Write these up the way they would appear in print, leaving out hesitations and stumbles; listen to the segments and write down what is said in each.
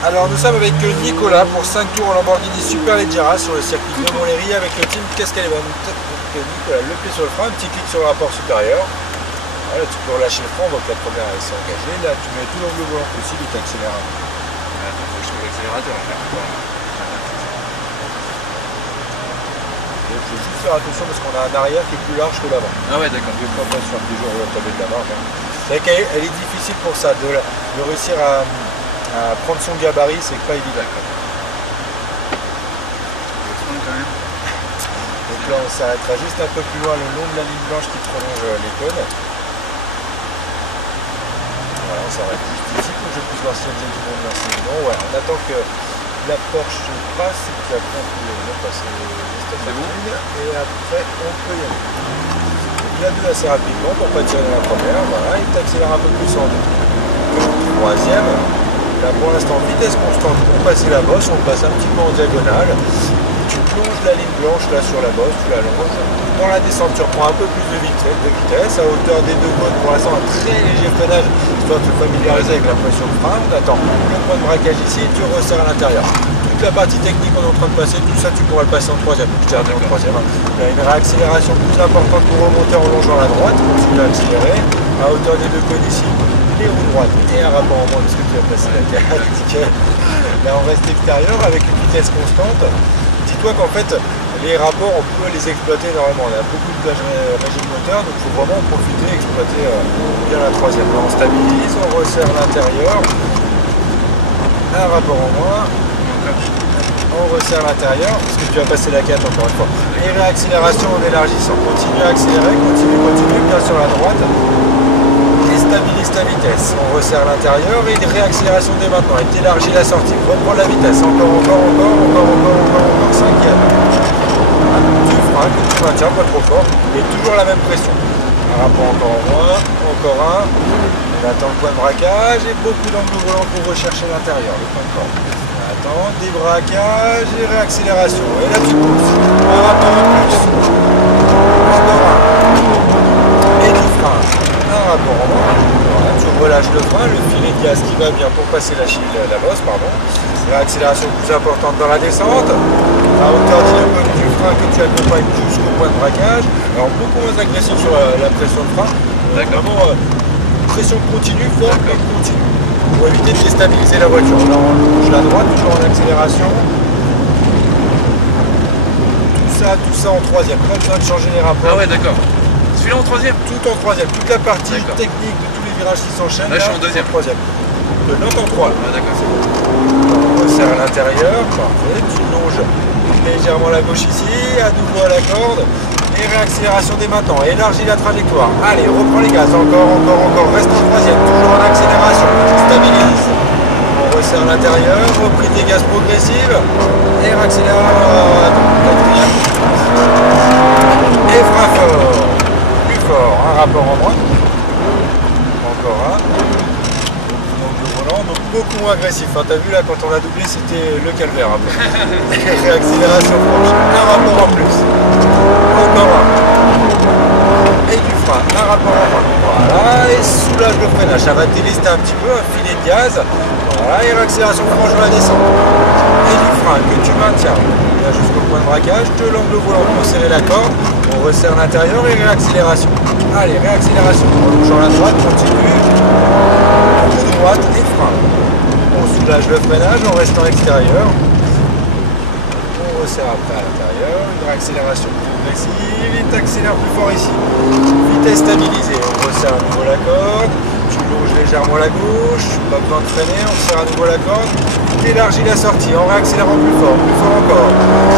Alors nous sommes avec Nicolas pour 5 tours en Lamborghini Superleggera sur le circuit de Montlhéry avec le team Cascalevent. Donc Nicolas, le pied sur le frein, un petit clic sur le rapport supérieur. Voilà, tu peux relâcher le frein, donc la première elle s'est engagée. Là tu mets tout l'angle volant possible et tu accélères un peu. Attends, faut que je trouve l'accélérateur. Il faut juste faire attention parce qu'on a un arrière qui est plus large que l'avant. Ah ouais, d'accord. Je ne vais pas sur toujours tomber de la marge. C'est vrai qu'elle est difficile pour ça, de réussir à prendre son gabarit, c'est pas évident. Quand même. Donc là on s'arrêtera juste un peu plus loin le long de la ligne blanche qui prolonge les cônes. Voilà, on s'arrête juste ici pour que je puisse voir si il y a du monde non. Ouais, on attend que la Porsche passe et puis après on peut passer c'est bon. Et après on peut y aller. Donc la 2 assez rapidement pour pas tirer la première, voilà, et t'accélères un peu plus en deux. Troisième. Là pour l'instant vitesse constante pour passer la bosse, on passe un petit peu en diagonale. Tu plonges la ligne blanche là sur la bosse, tu la longes. Dans la descente tu reprends un peu plus de vitesse à hauteur des deux cônes, pour l'instant un très léger freinage, histoire de te familiariser avec la pression de frein. On attend le point de braquage ici et tu resserres à l'intérieur. Toute la partie technique on est en train de passer, tout ça tu pourras le passer en troisième. Je termine en troisième. Il y a une réaccélération plus importante pour remonter en longeant la droite, continue à accélérer à hauteur des deux cônes ici. Les roues droites et un rapport en moins parce que tu vas passer la carte. Là on reste extérieur avec une vitesse constante. Dis-toi qu'en fait les rapports on peut les exploiter énormément. On a beaucoup de régime moteur, donc il faut vraiment en profiter et exploiter bien la troisième. Là on stabilise, on resserre l'intérieur. Un rapport en moins. On resserre l'intérieur parce que tu vas passer la 4 encore une fois. Et réaccélération en élargissant. Continue à accélérer, continue bien sur la droite. Et stabilise ta vitesse. On resserre l'intérieur et une réaccélération dès maintenant. Et t'élargis la sortie. Reprends la vitesse. Encore. Cinquième. Tu freines, tu maintiens pas trop fort. Et toujours la même pression. Un rapport encore en moins. Encore un. On attend le point de braquage et beaucoup d'angle volant pour rechercher l'intérieur. Le point de corde. On attend débraquage et réaccélération. Et là tu pousses. Un rapport en plus. Encore un. Et tu freines. Un rapport en moins, voilà, tu relâches le frein, le filet de gaz qui va bien pour passer la bosse, pardon. Réaccélération plus importante dans la descente, à hauteur du frein que tu accompagnes jusqu'au point de braquage. Alors beaucoup moins agressif sur la pression de frein. Vraiment pression continue, forte et continue. Pour éviter de déstabiliser la voiture. Là on bouge la droite, toujours en accélération. Tout ça en troisième, pas besoin de changer les rapports. Ah ouais, d'accord. Celui-là en troisième? Tout en troisième. Toute la partie technique de tous les virages qui s'enchaînent. Là, je suis en deuxième. Troisième. De note en 3. Ah d'accord, c'est bon. On resserre à l'intérieur. Parfait. Tu longes légèrement la gauche ici. À nouveau à la corde. Et réaccélération dès maintenant. Élargis la trajectoire. Allez, reprends les gaz. Encore. Reste en troisième. Toujours en accélération. Stabilise. On resserre l'intérieur. Reprise des gaz progressive. Et réaccélération. Et frein fort. Un rapport en moins, encore un, donc le volant, donc beaucoup moins agressif. Enfin, t'as vu là quand on a doublé c'était le calvaire un peu. Réaccélération franche, un rapport en plus, encore un, et du frein, un rapport en moins. Voilà, et soulage le freinage, ça va délester un petit peu, un filet de gaz. Voilà, et réaccélération franche dans la descente. Et du frein que tu maintiens jusqu'au point de braquage, de l'angle volant pour serrer la corde. On resserre l'intérieur et réaccélération. Allez, réaccélération. On bouge la droite, continue. Coup de droite et frein. On soulage le freinage en restant extérieur. On resserre après à l'intérieur. Une réaccélération progressive. Et t'accélères plus fort ici. Vitesse stabilisée. On resserre à nouveau la corde. Tu longes légèrement la gauche. Pas besoin de freiner. On serre à nouveau la corde. T'élargis la sortie en réaccélérant plus fort encore.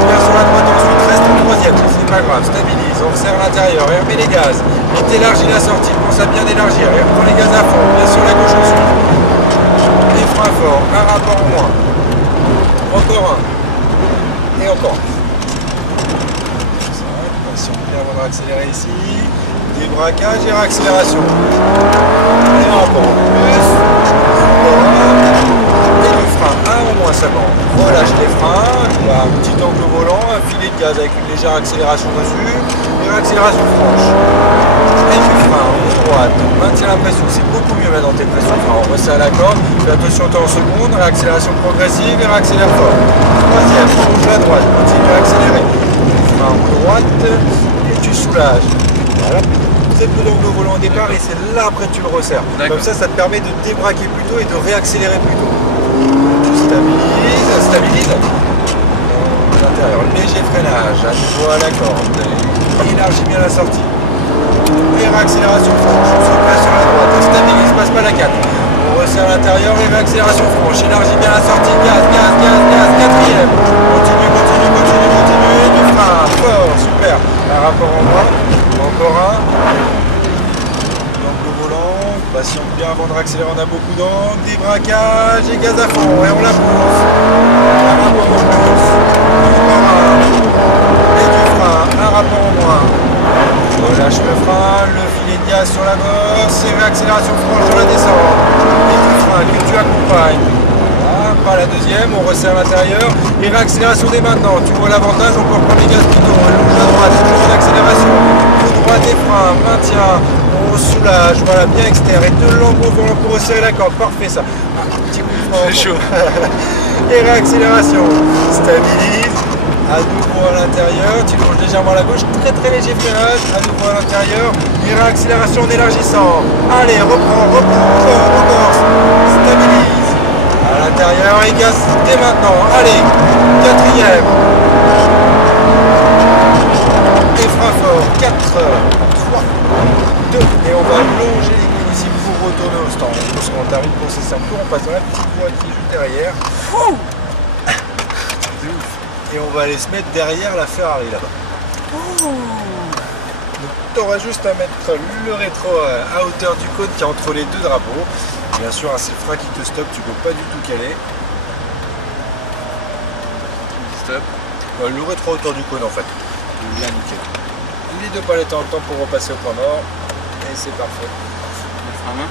Viens sur la droite ensuite. Reste en troisième. C'est pas grave. Stabilise. On resserre l'intérieur, et remet les gaz, et t'élargis la sortie, pense à bien élargir, et reprends les gaz à fond, bien sur la gauche ensuite, et frein fort, un rapport en moins, encore un, et encore un. Passion bien avant de réaccélérer ici, débraquage et réaccélération, et un rapport en plus, encore un, et du frein, un en moins seulement, relâche les freins, tu as un petit angle volant, un filet de gaz avec une légère accélération dessus, et une accélération franche. Et du frein en droite, maintient la pression, c'est beaucoup beaucoup mieux maintenant tes pressions. On resserre la corde, fais attention au temps en seconde, réaccélération progressive et réaccélère fort. Troisième, bouge la droite, continue à accélérer. Frein en droite et tu soulages. Voilà. C'est le d'angle au volant au départ et c'est là après tu le resserres. Comme ça te permet de débraquer plus tôt et de réaccélérer plus tôt. Tu stabilise. À l'intérieur, léger freinage, à nouveau à la corde. Élargis bien la sortie. Et réaccélération franche, on se replace sur la droite, on stabilise, passe pas la 4. On resserre l'intérieur et réaccélération franche, élargis bien la sortie, gaz, quatrième. Continue, et du frein, fort, super. Un rapport en moins, encore un. L'angle au volant, patiente bien avant de réaccélérer, on a beaucoup d'angles, débraquage et gaz à fond, et on la pousse. Un rapport en plus, encore un. Et du frein, un rapport en moins. Relâche le frein, le filet de gaz sur la bosse et réaccélération franche sur la descente. Et du frein que tu accompagnes. Voilà, pas la deuxième, on resserre l'intérieur et réaccélération dès maintenant. Tu vois l'avantage, on peut reprendre les gaz plus tôt. Longe à droite, toujours en accélération. Coup droit des freins, maintien, on soulage, voilà, bien externe. Et deux lambeaux volant pour resserrer la corde, parfait ça. Un petit coup de frein. C'est chaud. Et réaccélération, stabilise. À nouveau à l'intérieur, tu longes légèrement à la gauche, très léger freinage, à nouveau à l'intérieur, et réaccélération en élargissant. Allez, reprends, remorce, stabilise. À l'intérieur et gaz dès maintenant. Allez, quatrième. Et frein fort, 4, 3, 2. Et on va longer les coudes ici pour retourner au stand. Parce qu'on termine pour ces 5 tours, on passe dans la petite voie qui est juste derrière. Et on va aller se mettre derrière la Ferrari là-bas. Donc tu auras juste à mettre le rétro à hauteur du cône qui est entre les deux drapeaux. Bien sûr, c'est le frein qui te stoppe, tu ne peux pas du tout caler. Stop. Le rétro à hauteur du cône en fait. Bien nickel. Les deux palettes en temps pour repasser au point mort. Et c'est parfait. Le frein à main.